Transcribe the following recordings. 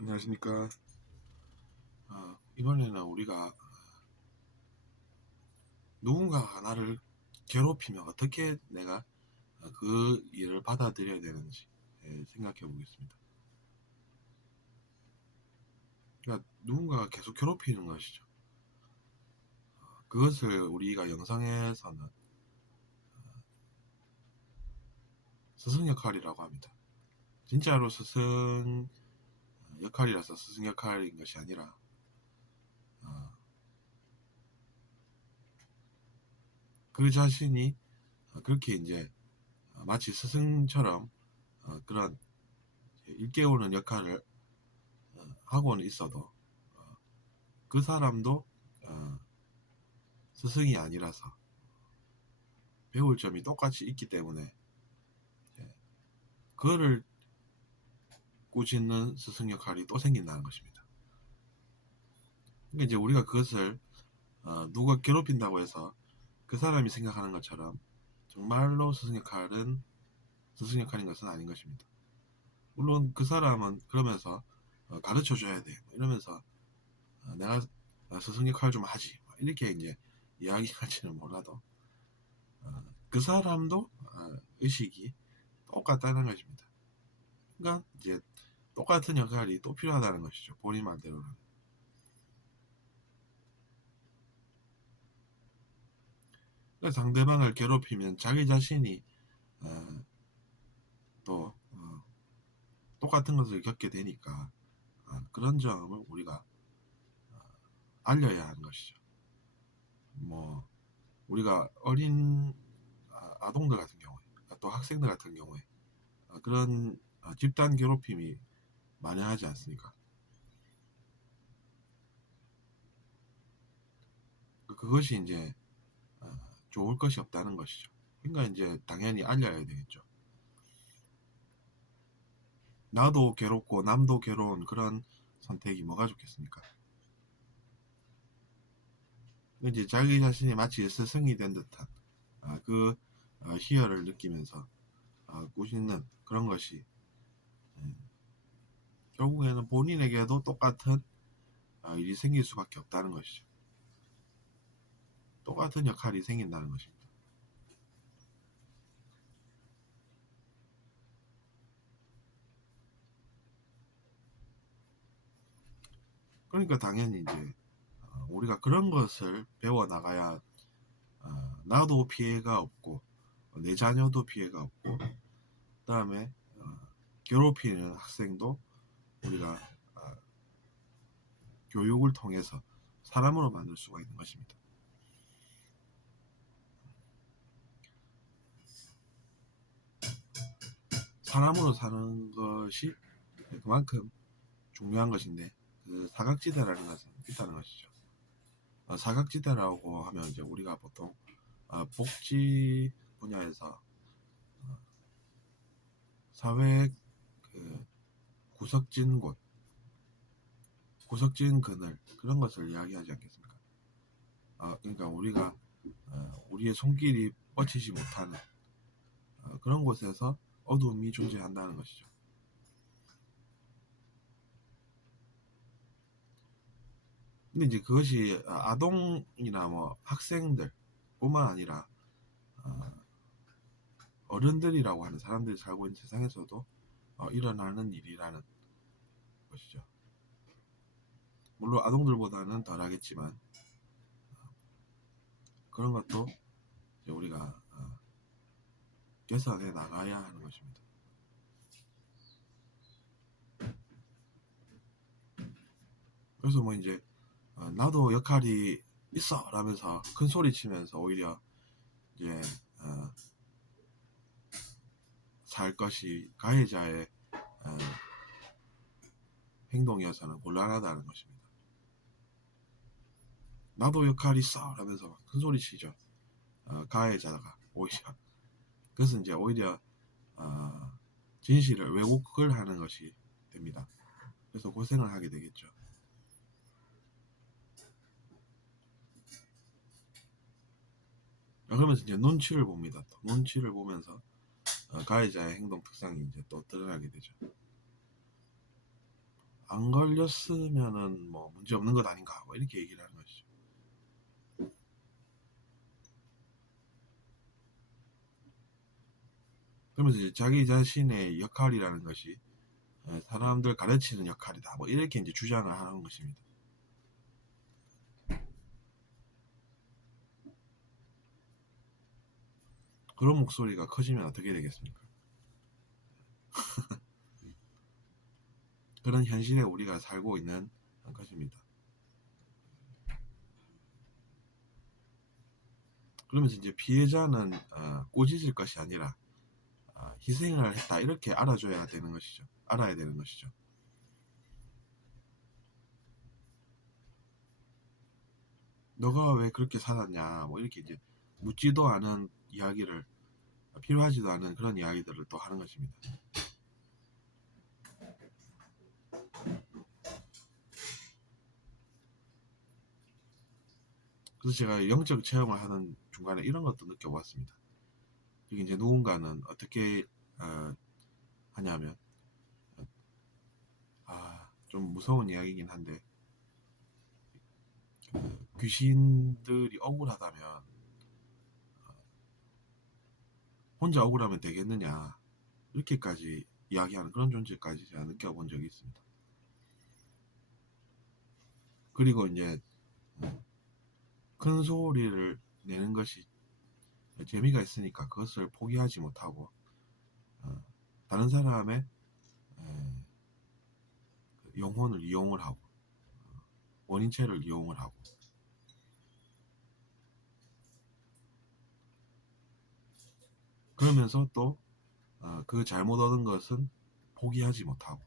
안녕하십니까. 이번에는 우리가 누군가가 나를 괴롭히면 어떻게 내가 그 일을 받아들여야 되는지 생각해 보겠습니다. 그러니까 누군가가 계속 괴롭히는 것이죠. 그것을 우리가 영상에서는 스승 역할이라고 합니다. 진짜로 스승 역할이라서 스승 역할인 것이 아니라 그 자신이 그렇게 이제 마치 스승처럼 그런 일깨우는 역할을 하고는 있어도 그 사람도 스승이 아니라서 배울 점이 똑같이 있기 때문에 그거를 꾸짖는 스승 역할이 또 생긴다는 것입니다. 그러니까 이제 우리가 그것을 누가 괴롭힌다고 해서 그 사람이 생각하는 것처럼 정말로 스승 역할인 것은 아닌 것입니다. 물론 그 사람은 그러면서 가르쳐 줘야 돼 이러면서 내가 스승 역할 좀 하지 이렇게 이제 이야기할지는 몰라도 그 사람도 의식이 똑같다는 것입니다. 그러니까 이제 똑같은 역할이 또 필요하다는 것이죠. 본인 말대로는. 그러니까 상대방을 괴롭히면 자기 자신이 또 똑같은 것을 겪게 되니까 그런 점을 우리가 알려야 하는 것이죠. 뭐 우리가 어린 아동들 같은 경우에 또 학생들 같은 경우에 그런 집단 괴롭힘이 만연하지 않습니까? 그것이 이제 좋을 것이 없다는 것이죠. 그러니까 이제 당연히 알려야 되겠죠. 나도 괴롭고 남도 괴로운 그런 선택이 뭐가 좋겠습니까? 이제 자기 자신이 마치 스승이 된 듯한 그 희열을 느끼면서 꾸짖는 그런 것이 결국에는 본인에게도 똑같은 일이 생길 수밖에 없다는 것이죠. 똑같은 역할이 생긴다는 것입니다. 그러니까 당연히 이제 우리가 그런 것을 배워 나가야 나도 피해가 없고 내 자녀도 피해가 없고 그다음에 괴롭히는 학생도 우리가 교육을 통해서 사람으로 만들 수가 있는 것입니다. 사람으로 사는 것이 그만큼 중요한 것인데 그 사각지대라는 것은 있다는 것이죠. 사각지대라고 하면 이제 우리가 보통 복지 분야에서 사회 그 구석진 곳, 구석진 그늘 그런 것을 이야기하지 않겠습니까? 그러니까 우리가 우리의 손길이 뻗치지 못하는 그런 곳에서 어둠이 존재한다는 것이죠. 근데 이제 그것이 아동이나 뭐 학생들 뿐만 아니라 어른들이라고 하는 사람들이 살고 있는 세상에서도 일어나는 일이라는 것이죠. 물론 아동들보다는 덜 하겠지만 그런 것도 이제 우리가 개선해 나가야 하는 것입니다. 그래서 뭐 이제 나도 역할이 있어 라면서 큰 소리 치면서 오히려 이제 살 것이 가해자의 행동이어서는 곤란하다는 것입니다. 나도 역할이 있어 라면서 큰 소리 치죠. 가해자가 오히려 그것은 이제 오히려 진실을 왜곡을 하는 것이 됩니다. 그래서 고생을 하게 되겠죠. 그러면서 이제 눈치를 봅니다. 또 눈치를 보면서 가해자의 행동 특성이 이제 또 드러나게 되죠. 안 걸렸으면은 뭐 문제 없는 것 아닌가 뭐 이렇게 얘기를 하는 것이죠. 그러면서 이제 자기 자신의 역할이라는 것이 사람들 가르치는 역할이다 뭐 이렇게 이제 주장을 하는 것입니다. 그런 목소리가 커지면 어떻게 되겠습니까? 그런 현실에 우리가 살고 있는 것입니다. 그러면서 이제 피해자는 꼬지질 것이 아니라 희생을 했다 이렇게 알아줘야 되는 것이죠. 알아야 되는 것이죠. 너가 왜 그렇게 살았냐 뭐 이렇게 이제 묻지도 않은 이야기를, 필요하지도 않은 그런 이야기들을 또 하는 것입니다. 그래서 제가 영적 체험을 하는 중간에 이런 것도 느껴봤습니다. 이게 이제 누군가는 어떻게 하냐면 좀 무서운 이야기이긴 한데 귀신들이 억울하다면 혼자 억울하면 되겠느냐 이렇게까지 이야기하는 그런 존재까지 제가 느껴본 적이 있습니다. 그리고 이제 큰 소리를 내는 것이 재미가 있으니까 그것을 포기하지 못하고 다른 사람의 영혼을 이용을 하고 원인체를 이용을 하고 그러면서 또 그 잘못 얻은 것은 포기하지 못하고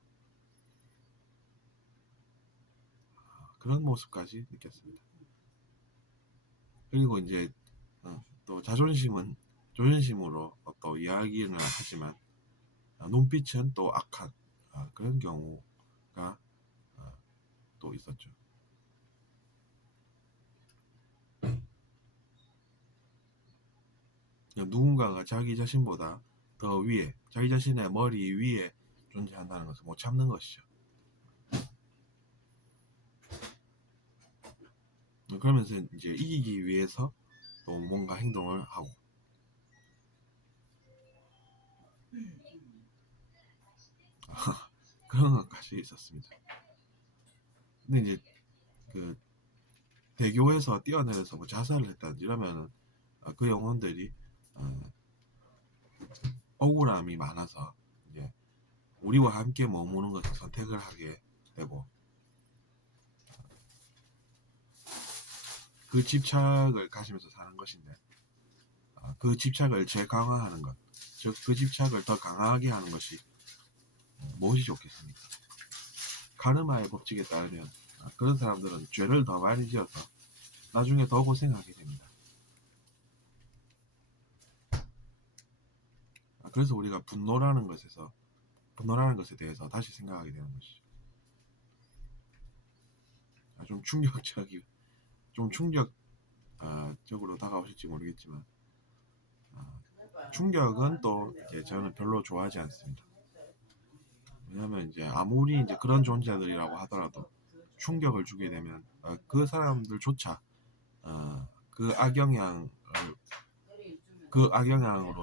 그런 모습까지 느꼈습니다. 그리고 이제 또 자존심으로 또 이야기는 하지만 눈빛은 또 악한 그런 경우가 또 있었죠. 누군가가 자기 자신보다 더 위에, 자기 자신의 머리 위에 존재한다는 것을 못 참는 것이죠. 그러면서 이제 이기기 위해서 또 뭔가 행동을 하고 그런 것까지 있었습니다. 근데 이제 그 대교에서 뛰어내려서 뭐 자살을 했다든지 이러면은 그 영혼들이 억울함이 많아서 이제 우리와 함께 머무는 것을 선택을 하게 되고 그 집착을 가지면서 사는 것인데 그 집착을 재강화하는 것, 즉 그 집착을 더 강하게 하는 것이 무엇이 좋겠습니까? 카르마의 법칙에 따르면 그런 사람들은 죄를 더 많이 지어서 나중에 더 고생하게 됩니다. 그래서 우리가 분노라는 것에 대해서 다시 생각하게 되는 것이죠. 좀 충격적으로 다가오실지 모르겠지만 충격은 또 이제 저는 별로 좋아하지 않습니다. 왜냐하면 이제 아무리 이제 그런 존재들이라고 하더라도 충격을 주게 되면 그 사람들조차 그 악영향으로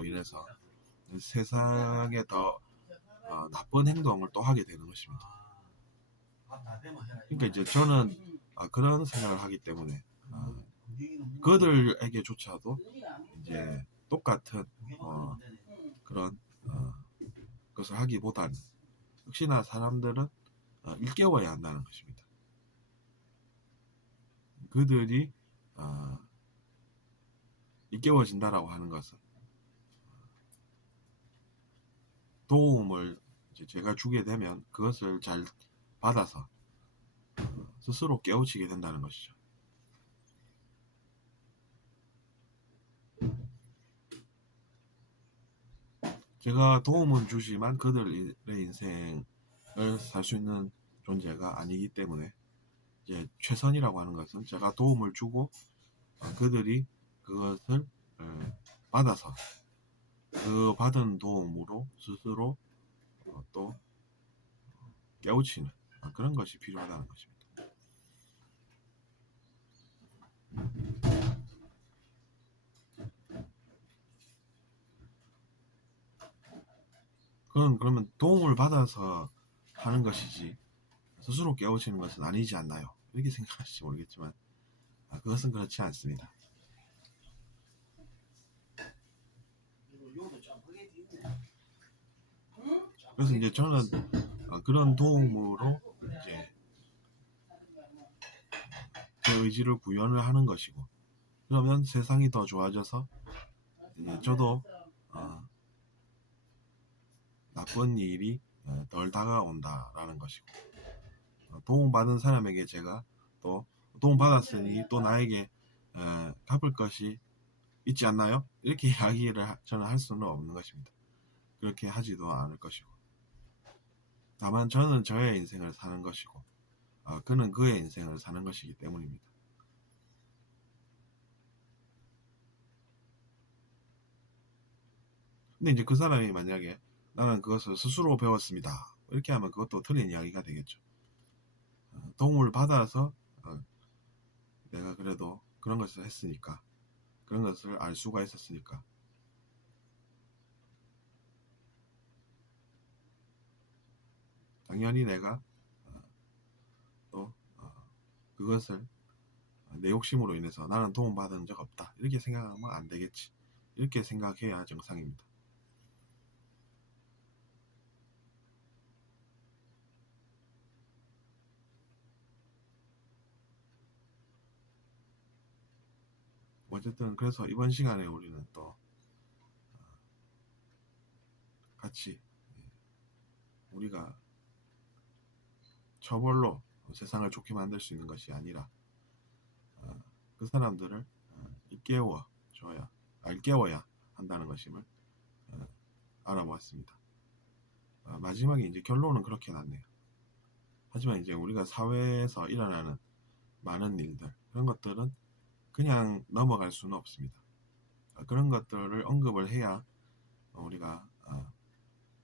인해서 세상에 더 나쁜 행동을 또 하게 되는 것입니다. 그러니까 이제 저는 그런 생각을 하기 때문에 그들에게조차도 이제 똑같은 그런 것을 하기보다는 역시나 사람들은 일깨워야 한다는 것입니다. 그들이 일깨워진다라고 하는 것은 도움을 이제 제가 주게 되면 그것을 잘 받아서 스스로 깨우치게 된다는 것이죠. 제가 도움은 주지만 그들의 인생을 살 수 있는 존재가 아니기 때문에 이제 최선이라고 하는 것은 제가 도움을 주고 그들이 그것을 받아서 그 받은 도움으로 스스로 또 깨우치는 그런 것이 필요하다는 것입니다. 그건 그러면 도움을 받아서 하는 것이지 스스로 깨우치는 것은 아니지 않나요? 이렇게 생각하실지 모르겠지만 그것은 그렇지 않습니다. 그래서 이제 저는 그런 도움으로 이제 제 의지를 구현을 하는 것이고, 그러면 세상이 더 좋아져서 이제 저도 나쁜 일이 덜 다가온다라는 것이고, 도움받은 사람에게 제가 또 도움받았으니 또 나에게 갚을 것이 있지 않나요? 이렇게 이야기를 저는 할 수는 없는 것입니다. 그렇게 하지도 않을 것이고, 다만 저는 저의 인생을 사는 것이고 그는 그의 인생을 사는 것이기 때문입니다. 근데 이제 그 사람이 만약에 나는 그것을 스스로 배웠습니다 이렇게 하면 그것도 틀린 이야기가 되겠죠. 도움을 받아서 내가 그래도 그런 것을 했으니까, 그런 것을 알 수가 있었으니까 당연히 내가 또 그것을 내 욕심으로 인해서 나는 도움받은 적 없다 이렇게 생각하면 안 되겠지, 이렇게 생각해야 정상입니다. 어쨌든 그래서 이번 시간에 우리는 또 같이 우리가 처벌로 세상을 좋게 만들 수 있는 것이 아니라 그 사람들을 일깨워 줘야, 일깨워야 한다는 것임을 알아보았습니다. 마지막에 이제 결론은 그렇게 났네요. 하지만 이제 우리가 사회에서 일어나는 많은 일들, 그런 것들은 그냥 넘어갈 수는 없습니다. 그런 것들을 언급을 해야 우리가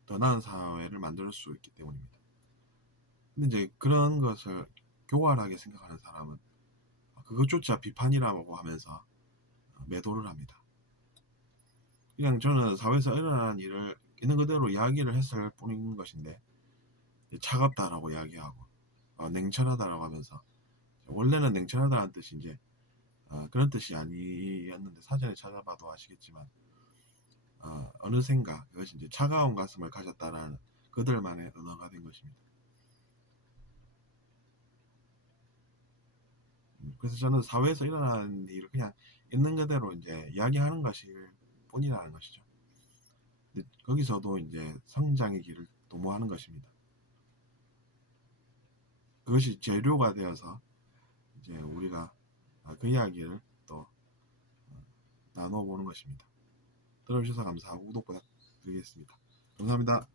더 나은 사회를 만들 수 있기 때문입니다. 근데 이제 그런 것을 교활하게 생각하는 사람은 그것조차 비판이라고 하면서 매도를 합니다. 그냥 저는 사회에서 일어나는 일을 있는 그대로 이야기를 했을 뿐인 것인데 차갑다라고 이야기하고 냉철하다라고 하면서, 원래는 냉철하다는 뜻이 이제 그런 뜻이 아니었는데 사전에 찾아봐도 아시겠지만 어느샌가 그것이 이제 차가운 가슴을 가졌다라는 그들만의 언어가 된 것입니다. 그래서 저는 사회에서 일어나는 일을 그냥 있는 그대로 이제 이야기하는 것일 뿐이라는 것이죠. 근데 거기서도 이제 성장의 길을 도모하는 것입니다. 그것이 재료가 되어서 이제 우리가 그 이야기를 또 나눠보는 것입니다. 들어주셔서 감사하고 구독 부탁드리겠습니다. 감사합니다.